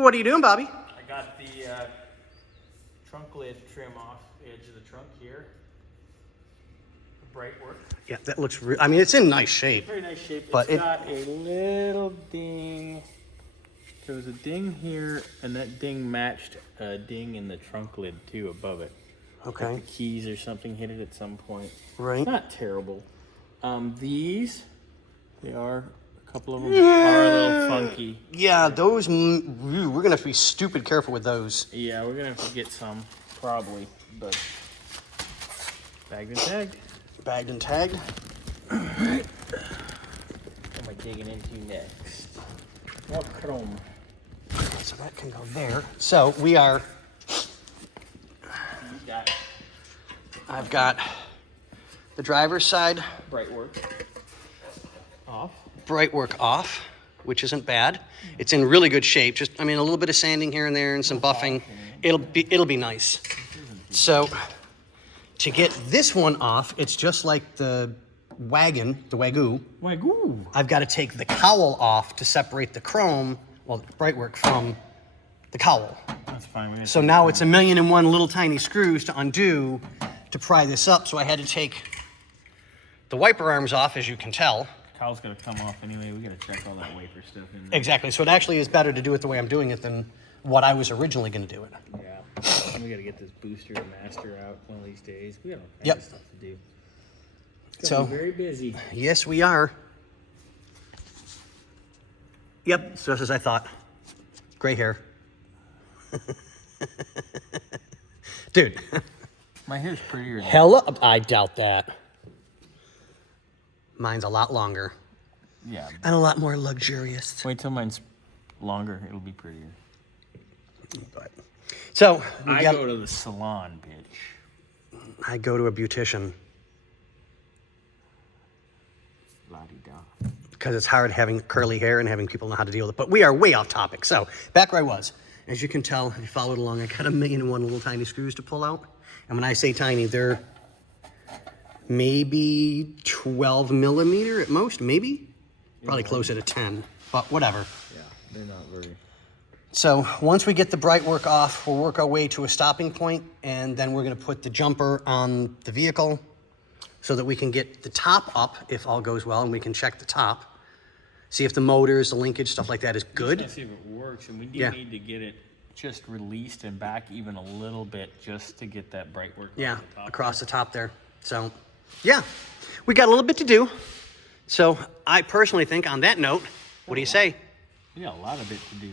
What are you doing, Bobby? I got the trunk lid trim off the edge of the trunk here. Brightwork. Yeah, that looks I mean, it's in nice shape. Very nice shape. But it's got a little ding. There was a ding here, and that ding matched a ding in the trunk lid too above it. Okay. Like the keys or something hit it at some point. Right. Not terrible. These, they are, a couple of them are a little funky. Yeah, those, we're going to have to be stupid careful with those. Yeah, we're going to have to get some, probably, but bagged and tagged. Bagged and tagged. All right. What am I digging into next? More chrome. So that can go there. So we are, You got it. I've got the driver's side. Brightwork. Off. Brightwork off, which isn't bad. It's in really good shape. Just, I mean, a little bit of sanding here and there and some buffing. It'll be nice. So to get this one off, it's just like the wagon, the Wagyu. Wagyu. I've got to take the cowl off to separate the chrome, well, the Brightwork from the cowl. That's fine. So now it's 1,000,001 little tiny screws to undo to pry this up. So I had to take the wiper arms off, as you can tell. Cowl's got to come off anyway. We got to check all that wafer stuff in there. Exactly. So it actually is better to do it the way I'm doing it than what I was originally going to do it. Yeah. And we got to get this booster and master out one of these days. We got all kinds of stuff to do. It's So very busy. Yes, we are. Yep, just as I thought. Gray hair. Dude. My hair's prettier than Hella, I doubt that. Mine's a lot longer. Yeah. And a lot more luxurious. Wait till mine's longer. It'll be prettier. But, so, I go to the salon, bitch. I go to a beautician. La-di-da. Because it's hard having curly hair and having people know how to deal with it. But we are way off topic. So, back where I was. As you can tell, if you followed along, I got 1,000,001 little tiny screws to pull out. And when I say tiny, they're maybe 12 millimeter at most, maybe? Probably closer to 10, but whatever. Yeah, they're not very... So once we get the Brightwork off, we'll work our way to a stopping point, and then we're gonna put the jumper on the vehicle so that we can get the top up, if all goes well, and we can check the top. See if the motors, the linkage, stuff like that is good. Let's see if it works, and we do Yeah. need to get it just released and back even a little bit just to get that Brightwork Yeah, on the top. across the top there. So, yeah, we got a little bit to do. So I personally think on that note, what do you say? We got a lot of bit to do.